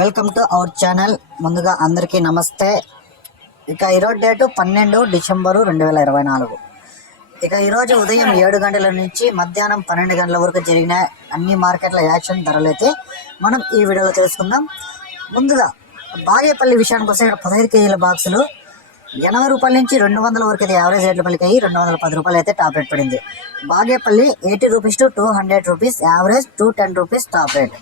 Welcome to our channel. ముందుగా అందరికీ నమస్తే. ఇక ఈరోజు డేటు పన్నెండు డిసెంబరు రెండు వేల ఇరవై నాలుగు. ఇక ఈరోజు ఉదయం ఏడు గంటల నుంచి మధ్యాహ్నం పన్నెండు గంటల వరకు జరిగిన అన్ని మార్కెట్ల యాక్షన్ ధరలైతే మనం ఈ వీడియోలో తెలుసుకుందాం. ముందుగా బాగేపల్లి విషయానికి వస్తే ఇక్కడ పదహైదు కేజీల బాక్సులు ఎనభై రూపాయల నుంచి రెండు వందల వరకు అయితే యావరేజ్ రేట్లు పలికాయి. రెండు వందల పది రూపాయలు అయితే టాప్ రేట్ పడింది. Bagepalli eighty rupees to two hundred rupees average two ten rupees top rate.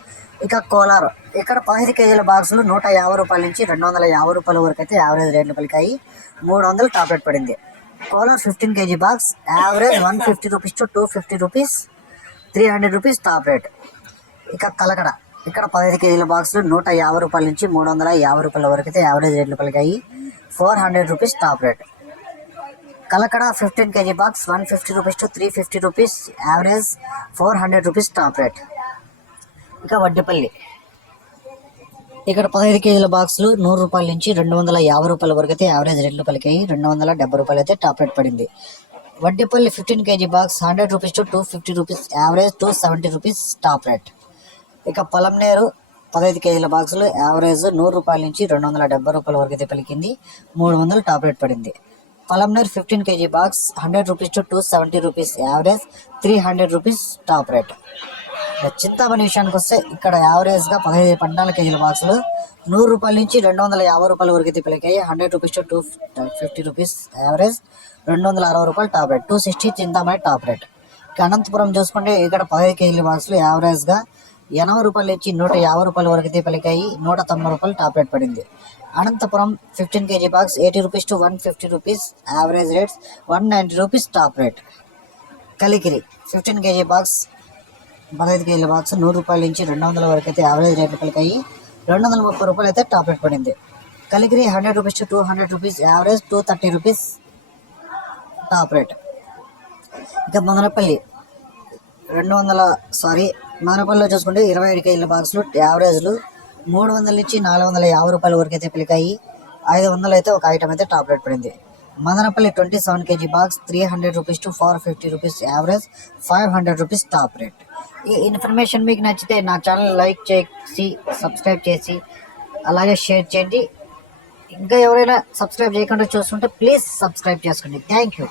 ఇక కోలార్. ఇక్కడ పదహైదు కేజీల బాక్సులు నూట యాభై రూపాయల నుంచి రెండు వందల యాభై రూపాయల వరకు అయితే యావరేజ్ రేట్లు పలికాయి. మూడు వందలు టాప్ రేట్ పడింది. Kolar fifteen KG box average one fifty rupees to two fifty rupees three hundred rupees top rate. ఇక కలకడ. ఇక్కడ పదహైదు కేజీల బాక్సులు నూట యాభై రూపాయల నుంచి మూడు వందల యాభై రూపాయల వరకు అయితే యావరేజ్ రేట్లు పలికాయి. Four hundred rupees top rate. Kalakada fifteen KG box one fifty rupees to three fifty rupees average four hundred rupees top rate. ఇక వడ్డిపల్లి. ఇక్కడ పదహైదు కేజీల బాక్సులు నూరు రూపాయల నుంచి రెండు వందల యాభై రూపాయల వరకు అయితే యావరేజ్ రేట్లు పలికాయి. రెండు వందల డెబ్బై రూపాయలు అయితే టాప్ రేట్ పడింది. Vaddepalli fifteen KG box hundred rupees to two fifty rupees average two seventy rupees top rate ఇక పొలంనేరు పదహైదు కేజీల బాక్సులు యావరేజ్ నూరు రూపాయల నుంచి రెండు వందల డెబ్బై రూపాయల వరకు అయితే పలికింది. మూడు వందలు టాప్ రేట్ పడింది. Polamneru fifteen KG box hundred rupees to two seventy rupees average three hundred rupees top rate Chintamani విషయానికి వస్తే ఇక్కడ యావరేజ్గా పదహైదు పద్నాలుగు కేజీల బాక్సులు నూరు రూపాయల నుంచి రెండు వందల యాభై రూపాయల వరకు అయితే పలికాయి hundred rupees to two fifty rupees average రెండు వందల అరవై రూపాయలు top rate two sixty Chintamani top rate. ఇక అనంతపురం చూసుకుంటే ఇక్కడ పదహైదు కేజీల బాక్సులు యావరేజ్గా ఎనభై రూపాయల నుంచి నూట యాభై రూపాయల వరకు అయితే పలికాయి నూట తొంభై రూపాయలు టాప్ రేట్ పడింది. Anantapuram fifteen KG box eighty rupees to one fifty rupees average rates one ninety rupees top rate. Kalikiri fifteen KG box పదహైదు కేజీల బాక్స్ నూరు రూపాయల నుంచి రెండు వందల వరకు అయితే యావరేజ్ రేట్లు కలిగాయి. రెండు వందల ముప్పై రూపాయలు అయితే టాప్ రేట్ పడింది. Kaligiri hundred rupees to two hundred rupees average two thirty rupees top rate ఇంకా మదనపల్లి రెండు వందల సారీ మదనపల్లిలో చూసుకుంటే ఇరవై ఐదు కేజీల బాక్సులు యావరేజ్లు మూడు వందల నుంచి నాలుగు వందల యాభై రూపాయల వరకు అయితే పిలికాయి. ఐదు వందలు అయితే ఒక ఐటమ్ అయితే టాప్ రేట్ పడింది. Madanapalli twenty seven KG box three hundred rupees to four fifty rupees average five hundred rupees top rate. ఈ ఇన్ఫర్మేషన్ మీకు నచ్చితే నా ఛానల్ లైక్ చేసి సబ్స్క్రైబ్ చేసి అలాగే షేర్ చేయండి. ఇంకా ఎవరైనా సబ్స్క్రైబ్ చేయకుండా చూస్తుంటే ప్లీజ్ సబ్స్క్రైబ్ చేసుకోండి. Thank you.